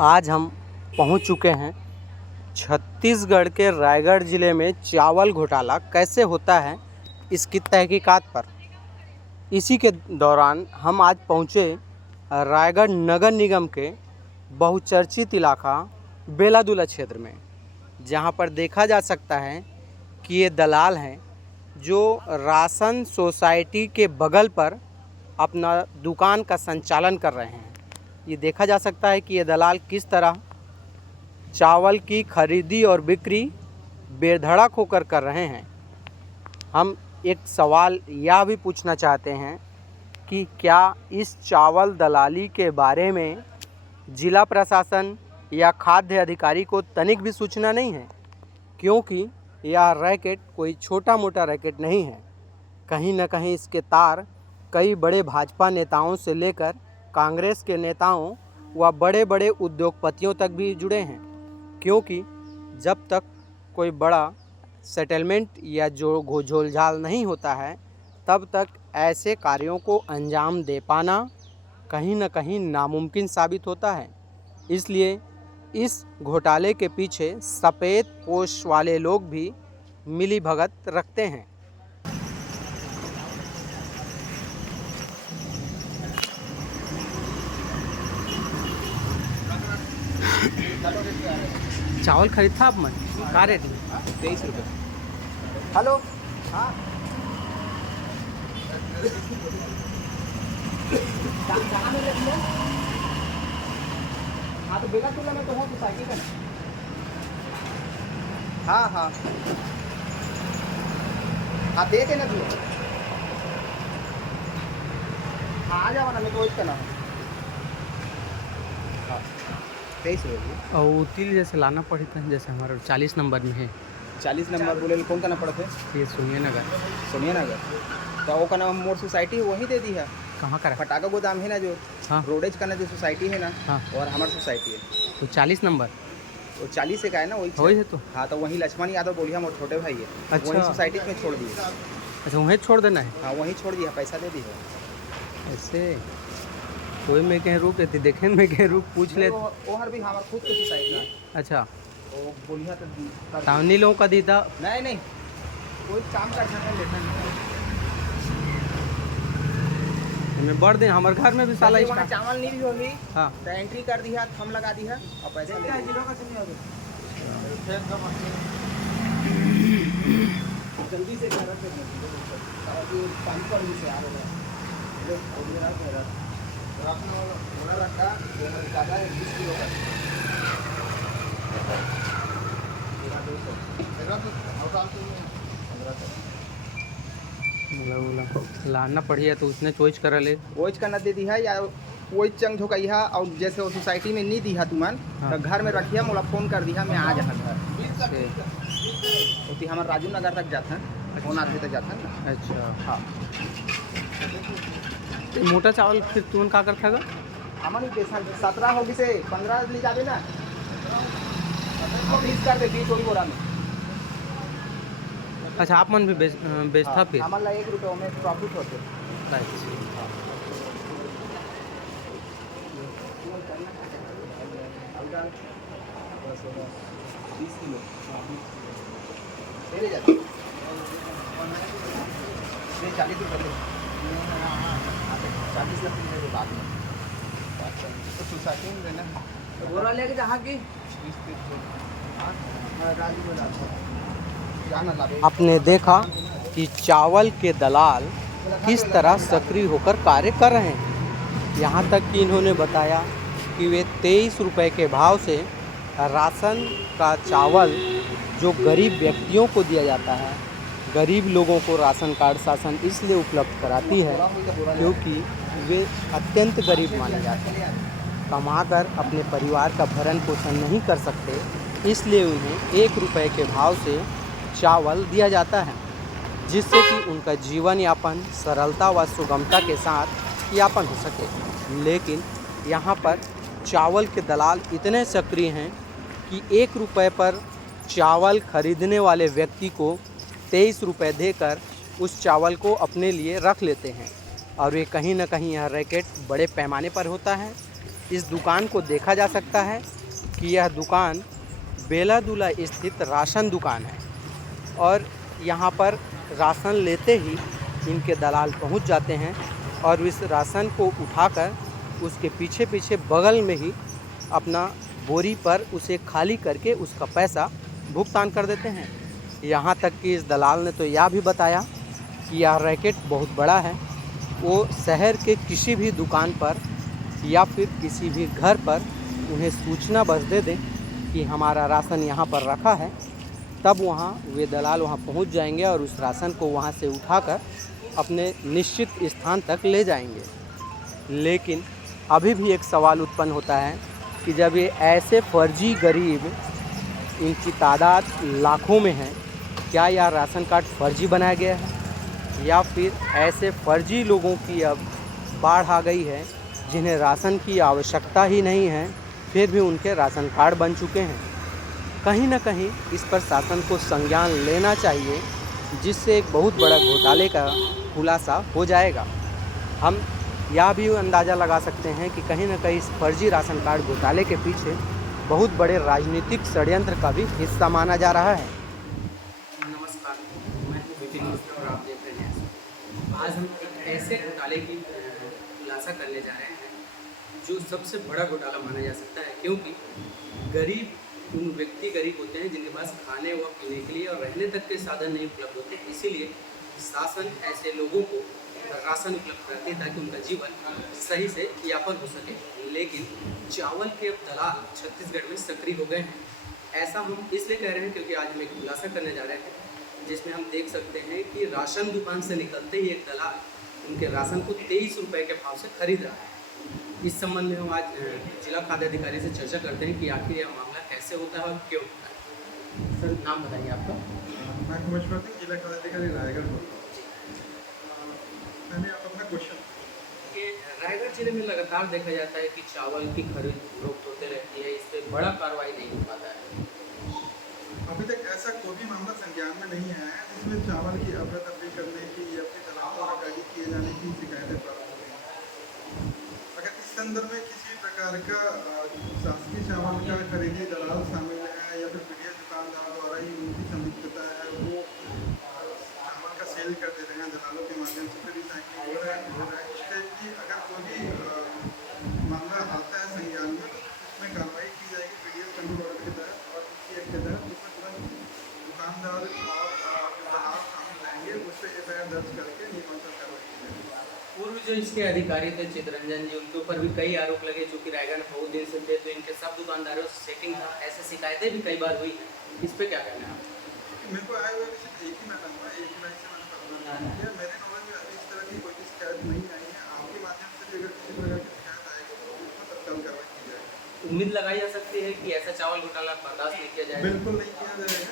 आज हम पहुंच चुके हैं छत्तीसगढ़ के रायगढ़ ज़िले में चावल घोटाला कैसे होता है इसकी तहकीकात पर। इसी के दौरान हम आज पहुंचे रायगढ़ नगर निगम के बहुचर्चित इलाका बेलादुला क्षेत्र में, जहां पर देखा जा सकता है कि ये दलाल हैं जो राशन सोसाइटी के बगल पर अपना दुकान का संचालन कर रहे हैं। ये देखा जा सकता है कि ये दलाल किस तरह चावल की खरीदी और बिक्री बेधड़क होकर कर रहे हैं। हम एक सवाल यह भी पूछना चाहते हैं कि क्या इस चावल दलाली के बारे में जिला प्रशासन या खाद्य अधिकारी को तनिक भी सूचना नहीं है, क्योंकि यह रैकेट कोई छोटा मोटा रैकेट नहीं है। कहीं न कहीं इसके तार कई बड़े भाजपा नेताओं से लेकर कांग्रेस के नेताओं व बड़े बड़े उद्योगपतियों तक भी जुड़े हैं, क्योंकि जब तक कोई बड़ा सेटलमेंट या जो झोलझाल नहीं होता है तब तक ऐसे कार्यों को अंजाम दे पाना कहीं न कहीं नामुमकिन साबित होता है। इसलिए इस घोटाले के पीछे सफ़ेद पोश वाले लोग भी मिली भगत रखते हैं। चावल खरीदता आप मन का रेट में? 23 रुपये। हेलो, हाँ हाँ, तो बेलातुला में तो है सोसाइटी का। हाँ हाँ हाँ, दे देना तू। हाँ, आ जाओ ना, मैं तो वेट करना हूँ। हाँ, 23 रुपये। और तिल जैसे लाना पड़ी था, जैसे हमारा 40 नंबर में है। 40 नंबर बोले कौन का ना पड़ते? ये सोनिया नगर। सोनिया नगर तो वो का नाम मोर सोसाइटी वहीं दे दी है। कहाँ का? फटाका गोदाम है ना, जो हाँ रोडेज का ना जो सोसाइटी है ना, हाँ, और हमारी सोसाइटी है। तो 40 नंबर वो 40 से का है ना, वही वही है तो। हाँ, तो वहीं लक्ष्मण यादव बोलिए, हम छोटे भाई है। अच्छा। वहीं सोसाइटी में छोड़ दिए। अच्छा, वहीं छोड़ देना है? हाँ, वहीं छोड़ दिया, पैसा दे दिया। ऐसे कोई में कहीं रुक लेती, देखे में कहीं रुक पूछ ले। वो हर भी हमारे खुद के सोसाइटी है। अच्छा, वो बोलिया तो तावनी लोगों का दीदा नहीं नहीं, कोई काम कर सकता है, लेता नहीं। में बढ़ दे। हमारे घर में भी साला वहाँ इसका चावल नहीं भी होगी। हाँ, तो एंट्री कर दिया, थम लगा दिया और पैसा ले लिया। जल्दी से घर पे पानी पर भी से आ रहा है। थोड़ा रखा ज़्यादा है, 20 किलो का। लाना पड़ी है तो उसने चॉइस करा ले। वोच का न दे दी है, या वही चंग धोकई है। और जैसे वो सोसाइटी में नहीं दी है तुमन, हाँ। तो घर में रखिए, मोला फोन कर दिया, मैं आ जा घर। उसी हमारे राजू नगर तक जाता है, फोन आते तक जाता है ना। अच्छा, हाँ, तो मोटा चावल फिर तुमन का करता है? हमारी 17 होगी से 15 ले जाते ना, 20 कर दे, 20 होगी बोरा में। अच्छा, आप मन भी बेचता फिर? हमारा 1 रुपये में प्रॉफिट होते। अच्छा, 20 किलो ले जाते, 40 रुपये 40 रुपये बाद में तो सोसाइटी में रहना। बोरा लेके जहाँ की आपने देखा कि चावल के दलाल किस तरह सक्रिय होकर कार्य कर रहे हैं। यहाँ तक कि इन्होंने बताया कि वे 23 रुपये के भाव से राशन का चावल जो गरीब व्यक्तियों को दिया जाता है, गरीब लोगों को राशन कार्ड शासन इसलिए उपलब्ध कराती है क्योंकि वे अत्यंत गरीब माने जाते हैं, कमाकर अपने परिवार का भरण पोषण नहीं कर सकते, इसलिए उन्हें 1 रुपये के भाव से चावल दिया जाता है, जिससे कि उनका जीवन यापन सरलता व सुगमता के साथ यापन हो सके। लेकिन यहाँ पर चावल के दलाल इतने सक्रिय हैं कि 1 रुपये पर चावल खरीदने वाले व्यक्ति को 23 रुपये देकर उस चावल को अपने लिए रख लेते हैं। और ये कहीं ना कहीं यह रैकेट बड़े पैमाने पर होता है इस दुकान को देखा जा सकता है कि यह दुकान बेलादुला स्थित राशन दुकान है और यहाँ पर राशन लेते ही इनके दलाल पहुँच जाते हैं और इस राशन को उठाकर उसके पीछे पीछे बगल में ही अपना बोरी पर उसे खाली करके उसका पैसा भुगतान कर देते हैं। यहाँ तक कि इस दलाल ने तो यह भी बताया कि यह रैकेट बहुत बड़ा है, वो शहर के किसी भी दुकान पर या फिर किसी भी घर पर उन्हें सूचना बस दे दें कि हमारा राशन यहाँ पर रखा है, तब वहाँ वे दलाल वहाँ पहुँच जाएंगे और उस राशन को वहाँ से उठाकर अपने निश्चित स्थान तक ले जाएंगे। लेकिन अभी भी एक सवाल उत्पन्न होता है कि जब ये ऐसे फर्जी गरीब, इनकी तादाद लाखों में है, क्या यह राशन कार्ड फर्जी बनाया गया है या फिर ऐसे फर्जी लोगों की अब बाढ़ आ गई है जिन्हें राशन की आवश्यकता ही नहीं है, फिर भी उनके राशन कार्ड बन चुके हैं। कहीं ना कहीं इस पर शासन को संज्ञान लेना चाहिए, जिससे एक बहुत बड़ा घोटाले का खुलासा हो जाएगा। हम यह भी अंदाज़ा लगा सकते हैं कि कहीं ना कहीं इस फर्जी राशन कार्ड घोटाले के पीछे बहुत बड़े राजनीतिक षड्यंत्र का भी हिस्सा माना जा रहा है। नमस्कार, मैं हूं विपिन मिश्रा और आप देख रहे हैं। आज हम एक ऐसे घोटाले की खुलासा करने जा रहे हैं जो सबसे बड़ा घोटाला माना जा सकता है, क्योंकि गरीब उन व्यक्ति गरीब होते हैं जिनके पास खाने व पीने के लिए और रहने तक के साधन नहीं उपलब्ध होते, इसीलिए शासन ऐसे लोगों को राशन उपलब्ध कराती है ताकि उनका जीवन सही से यापन हो सके। लेकिन चावल के अब दलाल छत्तीसगढ़ में सक्रिय हो गए हैं। ऐसा हम इसलिए कह रहे हैं क्योंकि आज हम एक खुलासा करने जा रहे हैं जिसमें हम देख सकते हैं कि राशन दुकान से निकलते ही एक दलाल उनके राशन को 23 रुपये के भाव से खरीद रहा है। इस संबंध में हम आज जिला खाद्य अधिकारी से चर्चा करते हैं कि आखिर यह मामला कैसे होता है और क्यों होता है। सर, नाम बताइए आपका। मैं कुमेश्वर सिंह, जिला खाद्य अधिकारी रायगढ़ बोल रहा हूँ। मैंने आप अपना क्वेश्चन कि रायगढ़ जिले में लगातार देखा जाता है कि चावल की खरीद फरोख्त होते रहती है, इस पर बड़ा कार्रवाई नहीं हो पाता है। अभी तक ऐसा कोई भी मामला संज्ञान में नहीं आया है जिसमें चावल की अफरा तफरी करने की या फिर दलालों द्वारा गाड़ी किए जाने की शिकायतें प्राप्त हुई हैं। अगर इस संदर्भ में किसी प्रकार का शासकीय चावल का खरीदी दलाल शामिल है या फिर पीडीएस दुकानदार द्वारा ही उनकी संदिग्धता है, वो चावल का सेल कर दे रहे हैं दलालों के माध्यम से, फिर रिसाइकलिंग हो रहा है, इस टाइप की अगर कोई भी मामला आता है संज्ञान में तो उसमें कार्रवाई की जाएगी पीडीएस कंट्रोल ऑर्डर के तहत और इसी एक्ट के तहत उसमें तुरंत दुकानदार और दलाल शामिल रहेंगे, उस पर एफआईआर दर्ज करके नियमानुसार कार्रवाई की जाएगी। पूर्व जो इसके अधिकारी थे चितरंजन जी, उनके ऊपर भी कई आरोप लगे, चूँकि रायगढ़ में बहुत दिन से थे तो इनके सब दुकानदारों से सेटिंग था, ऐसे शिकायतें भी कई बार हुई। इस पर क्या कहना है आप? मेरे को आए हुए सिर्फ एक ही मैटर हुआ, एक ही लाइन से मैंने पता किया। मेरे नॉलेज में अभी इस तरह की कोई भी शिकायत नहीं आई है। आपके माध्यम से भी अगर किसी प्रकार की शिकायत आएगी तो उसमें तत्काल कार्रवाई की जाएगी। उम्मीद लगाई जा सकती है कि ऐसा चावल घोटाला बर्दाश्त नहीं किया जाएगा। बिल्कुल नहीं किया जाएगा।